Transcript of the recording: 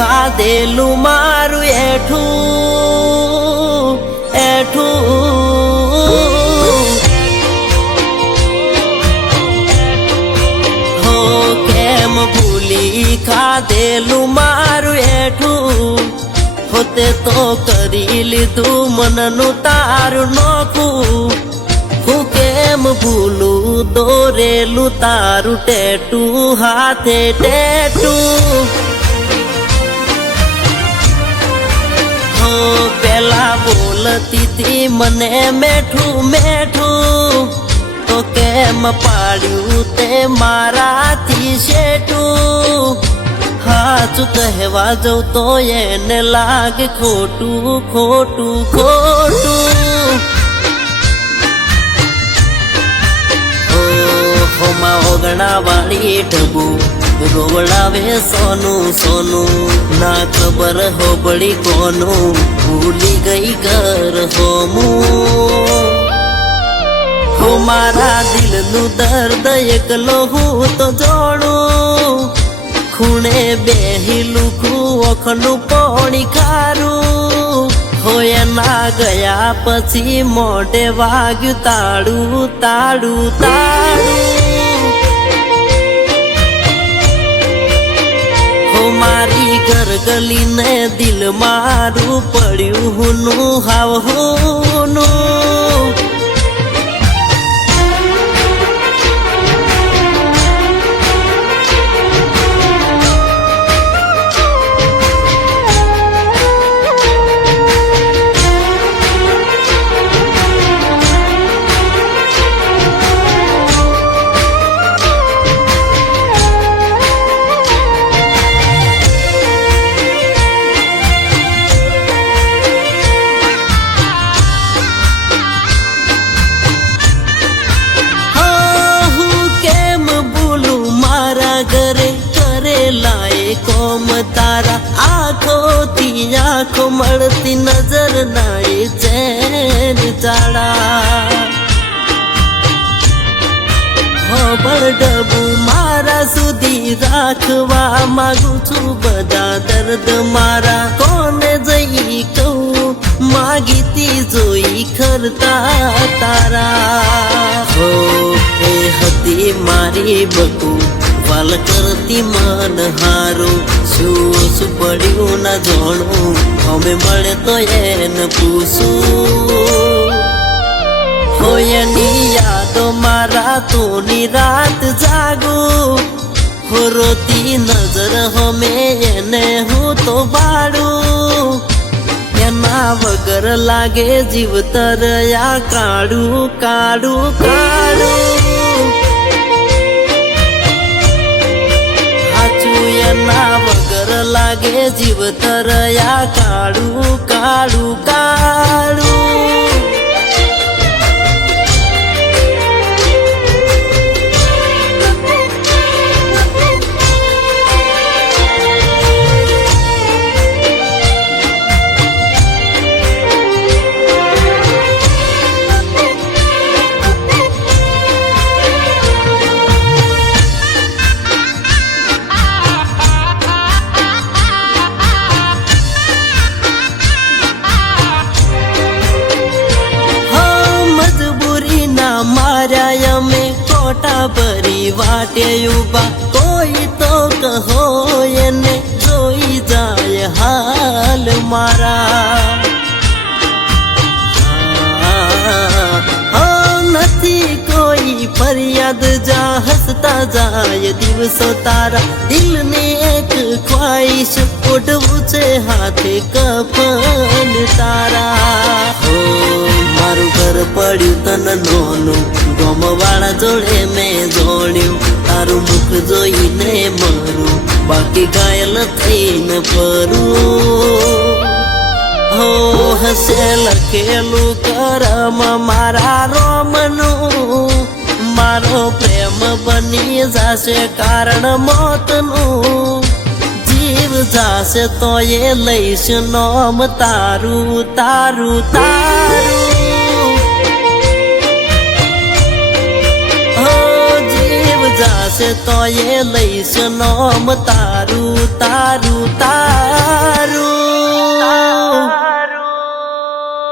ખાધેલું મારું એઠું એઠું હો કેમ ભૂલી ખાધેલું મારું એઠું હોતે તો કરી લીધું મનનું તારું નોખું હું કેમ ભૂલું દોરેલું તારું ટેટું હાથે ટેટું હો પેલા બોલતી તી મને મેઠું મેઠું તો કેમ પાડ્યું તે મારાથી શેઠું હાચું કહેવા જઉં તો એને લાગે ખોટું ખોટું ખોટું હોમાં ઓગણા વાળી ઢબુ રોવડાવે સોનું સોનું ના ખબર હોબળી કોનું ભૂલી ગઈ ઘર હોમું હો મારા દિલનું દર્દ એકલો હું તો જોડું ખૂણે બેહીલું ઓખનું પોણી ખારું હોય ના ગયા પછી મોઢે વાગ્યું તાળું તાળું તાળું હો મારી ગરગલીને દિલ મારું પડ્યું હુનું હાવ હુનું કોમ તારા આંખોથી આંખો મળતી નજર નાય ચેન ચાડા હોબળ ડબુ મારા સુધી રાખવા માંગુ છું બધા દર્દ મારા કોને જઈ કહું માગીતી જોઈ ખરતા તારા હો એ હતી મારી બકુ વાલ કરતી મન હારું શું પડ્યું ના જોણું અમે મળે તો એને પૂછું હોય એની યાદો મારા તોની રાત જાગું હો રોતી નજર હમે એને હું તો બાળું એના વગર લાગે જીવતર આ કાળું કાળું કાળું એના વગર લાગે જીવતર આ કાળું કાળું કાળું અમે કોટા ભરી વાટે ઉભા કોઈ તો કહો એને જોઈ જાય હાલ મારા નથી કોઈ ફરિયાદ જા હસતા જાય દિવસો તારા દિલની એક ખ્વાઈશ ઓઢવું છે હાથે કફન તારા હો મારું ઘર પડ્યું તન નોનું ગમવાળા જોડે મેં જોડ્યું તારું મુખ જોઈને મરું બાકી ઘાયલ થઈને ફરું હો હસે લખેલું કરમ મારા રોમનું મારો પ્રેમ બની જશે કારણ મોતનું જીવ જાશે તો એ લઈશ નોમ તારું તારું તારું હો જીવ જાશે છે તો એ લઈશ નોમ તારું તારું તારું